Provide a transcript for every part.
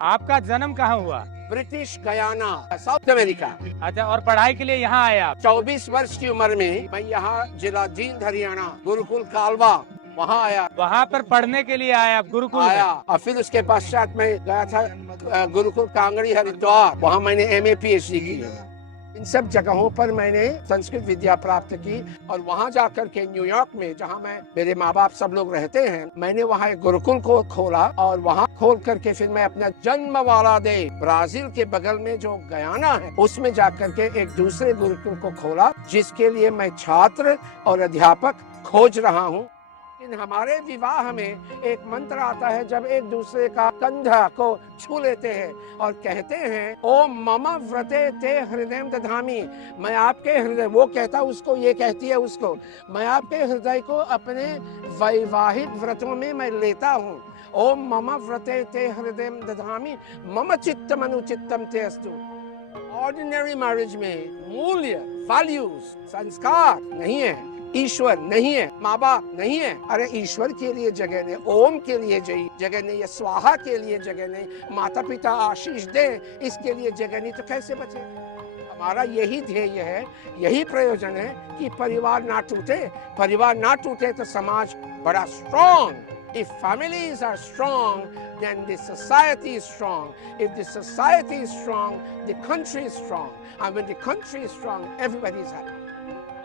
आपका जन्म कहाँ हुआ? British Guyana, south America. अच्छा, और पढ़ाई के लिए यहाँ आए आप? 24 वर्ष की उम्र में मैं यहाँ जिला जींद हरियाणा गुरुकुल कालवा वहाँ आया वहाँ पर पढ़ने के लिए आए आप गुरुकुल में? और फिर उसके पश्चात मैं गया था गुरुकुल कांगड़ी हरिद्वार, वहाँ मैंने MA PhD की है। इन सब जगहों पर मैंने संस्कृत विद्या प्राप्त की और वहाँ जाकर के न्यूयॉर्क में, जहाँ मेरे माँ बाप सब लोग रहते हैं, मैंने वहाँ एक गुरुकुल को खोला और वहाँ खोल करके फिर मैं अपना जन्म वाला देश ब्राजील के बगल में जो गयाना है उसमें जाकर के एक दूसरे गुरुकुल को खोला, जिसके लिए मैं छात्र और अध्यापक खोज रहा हूँ। इन हमारे विवाह में एक मंत्र आता है, जब एक दूसरे का कंधा को छू लेते हैं और कहते हैं ओम मम व्रते ते हृदय दधामी, मैं आपके हृदय, वो कहता उसको, ये कहती है उसको, मैं आपके हृदय को अपने वैवाहिक व्रतों में मैं लेता हूँ। ओम मम व्रते ते हृदय दधामी मम चित्तम अनुचित्तम ते अस्तु। ऑर्डिनरी मैरिज में मूल्य, वैल्यूज, संस्कार नहीं है, ईश्वर नहीं है, माँ बाप नहीं है। अरे ईश्वर के लिए जगह नहीं, ओम के लिए जगह नहीं है, स्वाहा के लिए जगह नहीं, माता पिता आशीष दे इसके लिए जगह नहीं, तो कैसे बचे? हमारा यही ध्येय है, यही प्रयोजन है कि परिवार ना टूटे। परिवार ना टूटे तो समाज बड़ा strong. If families are strong, then the society is strong. If the society is strong, the country is strong. And when the country is strong, everybody is happy.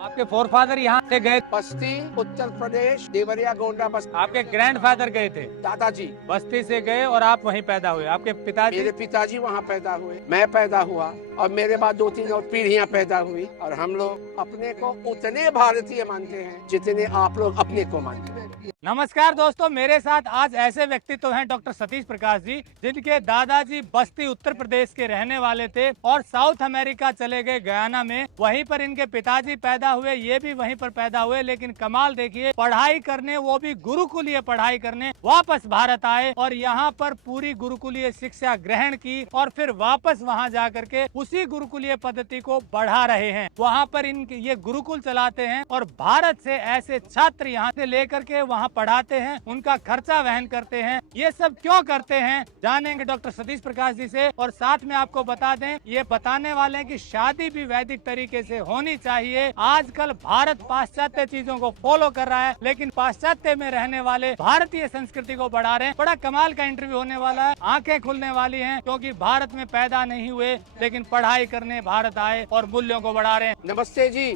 आपके फोरफादर यहाँ से गए? बस्ती, उत्तर प्रदेश, देवरिया गोंडा बस्ती। आपके ग्रैंडफादर गए थे? दादाजी बस्ती से गए और आप वहीं पैदा हुए। आपके पिताजी? मेरे पिताजी वहाँ पैदा हुए, मैं पैदा हुआ और मेरे बाद 2-3 और पीढ़ियाँ पैदा हुई। और हम लोग अपने को उतने भारतीय मानते हैं जितने आप लोग अपने को मानते हैं। नमस्कार दोस्तों, मेरे साथ आज ऐसे व्यक्तित्व तो हैं डॉक्टर सतीश प्रकाश जी, जिनके दादाजी बस्ती उत्तर प्रदेश के रहने वाले थे और साउथ अमेरिका चले गए गयाना में। वहीं पर इनके पिताजी पैदा हुए, ये भी वहीं पर पैदा हुए। लेकिन कमाल देखिए, पढ़ाई करने, वो भी गुरुकुलीय पढ़ाई करने वापस भारत आए और यहाँ पर पूरी गुरुकुलीय शिक्षा ग्रहण की और फिर वापस वहाँ जा करके उसी गुरुकुलीय पद्धति को बढ़ा रहे हैं। वहाँ पर इनके ये गुरुकुल चलाते हैं और भारत से ऐसे छात्र यहाँ से लेकर के वहाँ पढ़ाते हैं, उनका खर्चा वहन करते हैं। ये सब क्यों करते हैं जानेंगे डॉक्टर सतीश प्रकाश जी से। और साथ में आपको बता दें, ये बताने वाले हैं कि शादी भी वैदिक तरीके से होनी चाहिए। आजकल भारत पाश्चात्य चीजों को फॉलो कर रहा है, लेकिन पाश्चात्य में रहने वाले भारतीय संस्कृति को बढ़ा रहे हैं। बड़ा कमाल का इंटरव्यू होने वाला है, आंखें खुलने वाली हैं, क्योंकि भारत में पैदा नहीं हुए लेकिन पढ़ाई करने भारत आए और मूल्यों को बढ़ा रहे हैं। नमस्ते जी,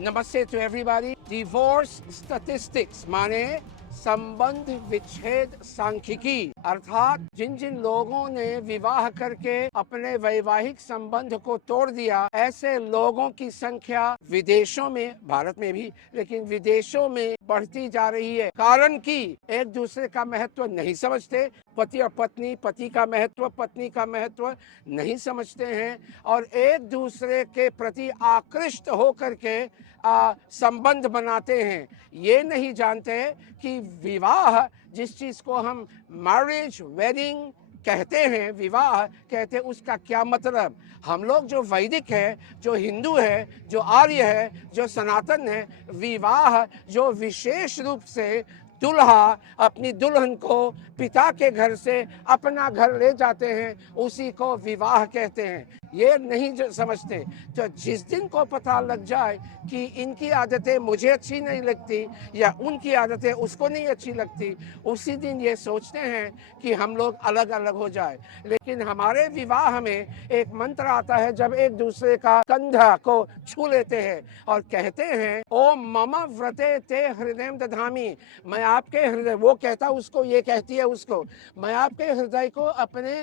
नमस्ते टू एवरीबॉडी। डिवोर्स स्टैटिस्टिक्स माने संबंध विच्छेद सांख्यिकी, अर्थात जिन जिन लोगों ने विवाह करके अपने वैवाहिक संबंध को तोड़ दिया, ऐसे लोगों की संख्या विदेशों में, भारत में भी, लेकिन विदेशों में बढ़ती जा रही है। कारण कि एक दूसरे का महत्व नहीं समझते, पति और पत्नी, पति का महत्व, पत्नी का महत्व नहीं समझते हैं और एक दूसरे के प्रति आकृष्ट होकर के संबंध बनाते हैं। ये नहीं जानते कि विवाह, जिस चीज को हम मैरिज, वेडिंग कहते हैं, विवाह कहते हैं, उसका क्या मतलब। हम लोग जो वैदिक है, जो हिंदू है, जो आर्य है, जो सनातन है, विवाह जो विशेष रूप से दुल्हा अपनी दुल्हन को पिता के घर से अपना घर ले जाते हैं, उसी को विवाह कहते हैं। ये नहीं समझते। तो जिस दिन को पता लग जाए कि इनकी आदतें मुझे अच्छी नहीं लगती या उनकी आदतें उसको नहीं अच्छी लगती, उसी दिन ये सोचते हैं कि हम लोग अलग अलग हो जाए। लेकिन हमारे विवाह में एक मंत्र आता है, जब एक दूसरे का कंधा को छू लेते हैं और कहते हैं ओम मम व्रते ते हृदय दधामी, मैं आपके हृदय, वो कहता उसको, ये कहती है उसको, मैं आपके हृदय को अपने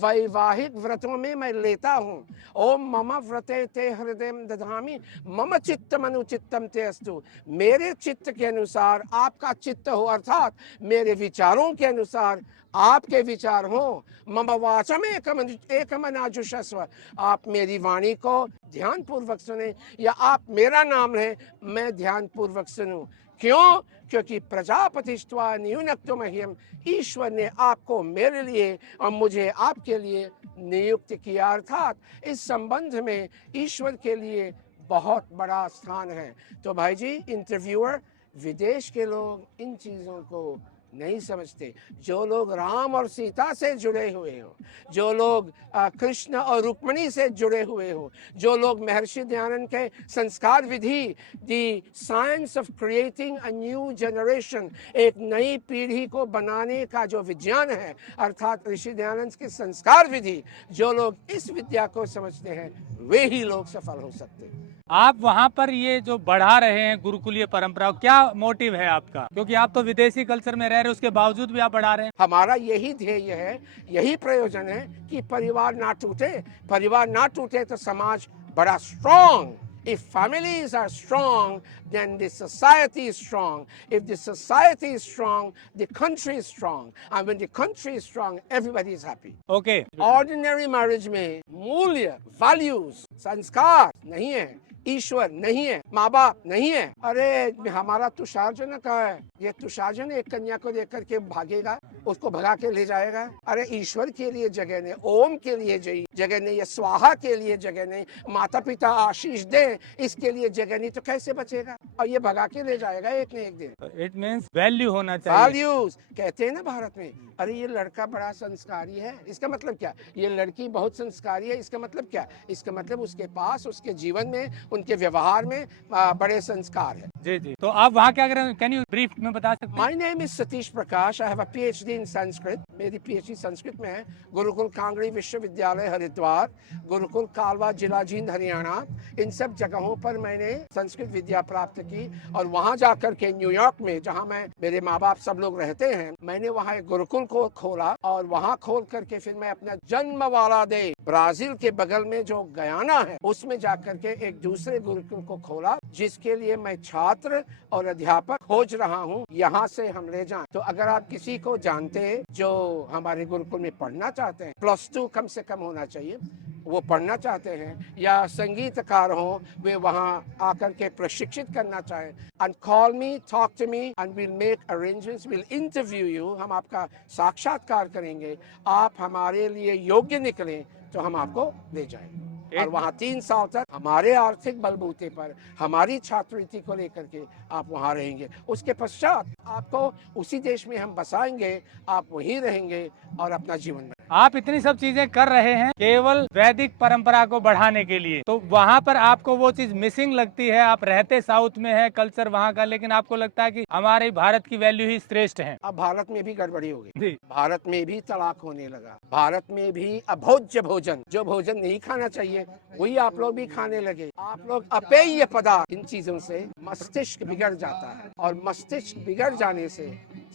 वैवाहिक व्रतों में मैं लेता हूँ। ओम मम व्रते ते हृदय दधामी मम चित्तम अनुचित्तम ते अस्तु, मेरे चित्त के अनुसार आपका चित्त हो, अर्थात मेरे विचारों के अनुसार आपके विचार हो। मम वाचम एकम नाजुषस्व, आप मेरी वाणी को ध्यान पूर्वक सुने, या आप मेरा नाम लें, मैं ध्यान पूर्वक सुनूं। क्यों? क्योंकि प्रजापतिष्ठवा नियुनक्तो मह्यम, ईश्वर ने आपको मेरे लिए और मुझे आपके लिए नियुक्त किया। अर्थात इस संबंध में ईश्वर के लिए बहुत बड़ा स्थान है। तो भाई जी, इंटरव्यूअर, विदेश के लोग इन चीज़ों को नहीं समझते। जो लोग राम और सीता से जुड़े हुए हो, जो लोग कृष्ण और रुक्मणी से जुड़े हुए हो, जो लोग महर्षि दयानंद के Sanskar Vidhi, the science of creating a new generation, एक नई पीढ़ी को बनाने का जो विज्ञान है, अर्थात ऋषि दयानंद की संस्कार विधि, जो लोग इस विद्या को समझते हैं वे ही लोग सफल हो सकते हैं। आप वहाँ पर ये जो बढ़ा रहे हैं गुरुकुलीय परंपरा, क्या मोटिव है आपका? क्योंकि आप तो विदेशी कल्चर में रह रहे हैं, उसके बावजूद भी आप बढ़ा रहे हैं। हमारा यही ध्येय है, यही प्रयोजन है कि परिवार ना टूटे। परिवार ना टूटे तो समाज बड़ा strong. If families are strong, then the society is strong. If the society is strong, the country is strong. And when the country is strong, everybody is happy. Okay, ordinary marriage में मूल्य, values, संस्कार नहीं है, ईश्वर नहीं है, माँ बाप नहीं है। अरे हमारा तुषार्जन कहाँ है? ये तुषार्जन एक कन्या को लेकर के भागेगा, उसको भगा के ले जाएगा। अरे ईश्वर के लिए जगह नहीं, ओम के लिए जगह नहीं, या स्वाहा के लिए जगह नहीं, माता पिता आशीष दे इसके लिए जगह नहीं, तो कैसे बचेगा? और ये भगा के ले जाएगा एक न एक दिन। इट मीन्स वैल्यू होना चाहिए। वैल्यूज कहते हैं ना भारत में, अरे ये लड़का बड़ा संस्कारी है, इसका मतलब क्या? ये लड़की बहुत संस्कारी है, इसका मतलब क्या? इसका मतलब उसके पास, उसके जीवन में, उनके व्यवहार में बड़े संस्कार है। जी जी, तो आप वहाँ क्या करें? कैन यू ब्रीफ में बता सकते हैं? My name is Satish Prakash. I have a PhD in Sanskrit. मेरी पीएचडी संस्कृत में है। गुरुकुल कांगड़ी विश्वविद्यालय हरिद्वार, गुरुकुल कालवा जिला जींद हरियाणा, इन सब जगहों पर मैंने संस्कृत विद्या प्राप्त की। और वहाँ जाकर के न्यूयॉर्क में, जहाँ मेरे माँ बाप सब लोग रहते हैं, मैंने वहाँ एक गुरुकुल को खोला। और वहाँ खोल करके फिर मैं अपना जन्म वाला देश ब्राजील के बगल में जो गयाना है, उसमें जाकर के एक दूसरे गुरुकुल को खोला, जिसके लिए मैं छात्र और अध्यापक खोज रहा हूँ, यहाँ से हम ले जाएं। तो अगर आप किसी को जानते हैं जो हमारे गुरुकुल में पढ़ना चाहते हैं, +2 कम से कम होना चाहिए, वो पढ़ना चाहते हैं, या संगीतकार हो, वे वहाँ आकर के प्रशिक्षित करना चाहें, and call me, talk to me and will make arrangements, will interview you. हम आपका साक्षात्कार करेंगे, आप हमारे लिए योग्य निकलें तो हम आपको ले जाएंगे। और वहाँ 3 साल तक हमारे आर्थिक बलबूते पर, हमारी छात्रवृत्ति को लेकर के आप वहाँ रहेंगे। उसके पश्चात आपको उसी देश में हम बसाएंगे, आप वहीं रहेंगे और अपना जीवन में। आप इतनी सब चीजें कर रहे हैं केवल वैदिक परंपरा को बढ़ाने के लिए, तो वहाँ पर आपको वो चीज मिसिंग लगती है? आप रहते साउथ में है, कल्चर वहाँ का, लेकिन आपको लगता है कि हमारे भारत की वैल्यू ही श्रेष्ठ है। अब भारत में भी गड़बड़ी हो गई। जी, भारत में भी तलाक होने लगा। भारत में भी अभोज्य भोजन, जो भोजन नहीं खाना चाहिए, वही आप लोग भी खाने लगे। आप लोग अपेय पदार्थ, इन चीजों से मस्तिष्क बिगड़ जाता है, और मस्तिष्क बिगड़ जाने से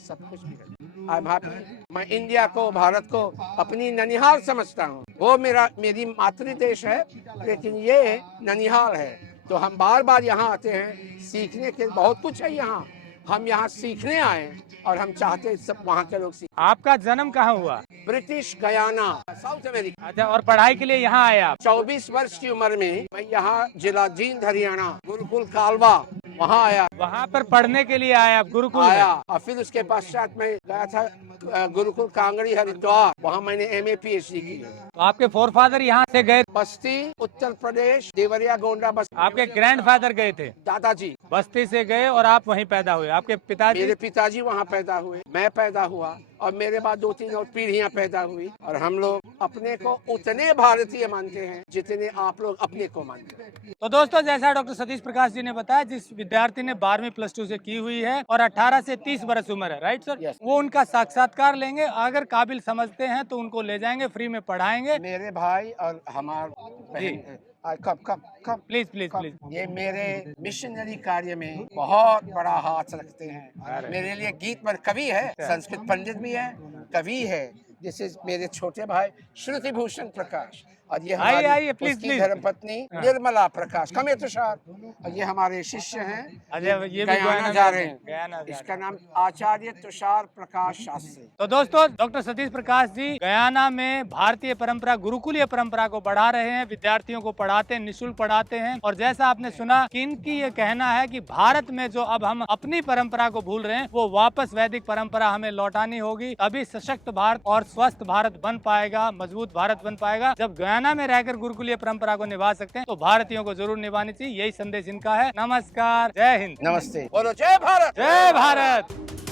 सब कुछ बिगड़। I am happy. मैं इंडिया को, भारत को अपनी ननिहाल समझता हूँ। वो मेरी मातृ देश है, लेकिन ये ननिहाल है। तो हम बार बार यहाँ आते हैं, सीखने के बहुत कुछ है यहाँ। हम यहाँ सीखने आए और हम चाहते सब वहाँ के लोग सीखें। आपका जन्म कहाँ हुआ? British Guyana, south America. अच्छा, और पढ़ाई के लिए यहाँ आए आप? 24 वर्ष की उम्र में मैं यहाँ जिला जींद हरियाणा, गुरुकुल कालवा, वहाँ आया। वहाँ पर पढ़ने के लिए आए आप गुरुकुल में? आया, और फिर उसके पश्चात मैं गया था गुरुकुल कांगड़ी हरिद्वार, वहाँ मैंने MA PhD की है। तो आपके फोरफादर यहाँ से गए? बस्ती, उत्तर प्रदेश, देवरिया गोंडा बस्ती। आपके ग्रैंडफादर गए थे? दादाजी बस्ती से गए और आप वहीं पैदा हुए? आपके पिताजी? मेरे पिताजी वहाँ पैदा हुए, मैं पैदा हुआ, और मेरे बाद 2-3 और पीढ़ियाँ पैदा हुई। और हम लोग अपने को उतने भारतीय मानते हैं जितने आप लोग अपने को मानते हैं। तो दोस्तों, जैसा डॉक्टर सतीश प्रकाश जी ने बताया, जिस विद्यार्थी ने 12वीं +2 से की हुई है और 18 से 30 बरस उम्र है, राइट सर? Yes. वो उनका साक्षात्कार लेंगे, अगर काबिल समझते हैं तो उनको ले जाएंगे, फ्री में पढ़ाएंगे। मेरे भाई और हमारे बहन, कम प्लीज प्लीज प्लीज। ये मेरे मिशनरी कार्य में बहुत बड़ा हाथ रखते हैं। मेरे लिए गीत पर कवि है, संस्कृत पंडित भी है, कवि है। दिस इज मेरे छोटे भाई श्रुति भूषण प्रकाश, और ये आइए, हमारी प्लीज, उसकी प्लीज। धर्मपत्नी निर्मला प्रकाश, कमे तुषार। और ये हमारे शिष्य हैं, अजय, ये भी गयाना जा रहे गयाना हैं। जा इसका नाम आचार्य तुषार प्रकाश शास्त्री। तो दोस्तों, डॉक्टर सतीश प्रकाश जी गयाना में भारतीय परंपरा, गुरुकुलीय परंपरा को बढ़ा रहे हैं, विद्यार्थियों को पढ़ाते हैं, निःशुल्क पढ़ाते हैं। और जैसा आपने सुना कि इनकी ये कहना है कि भारत में जो अब हम अपनी परंपरा को भूल रहे हैं, वो वापस वैदिक परंपरा हमें लौटानी होगी, तभी सशक्त भारत और स्वस्थ भारत बन पाएगा, मजबूत भारत बन पाएगा। जब गयाना में रहकर गुरुकुलीय परंपरा को निभा सकते हैं, तो भारतीयों को जरूर निभानी चाहिए। यही संदेश इनका है। नमस्कार, जय हिंद। नमस्ते, बोलो जय भारत। जय भारत।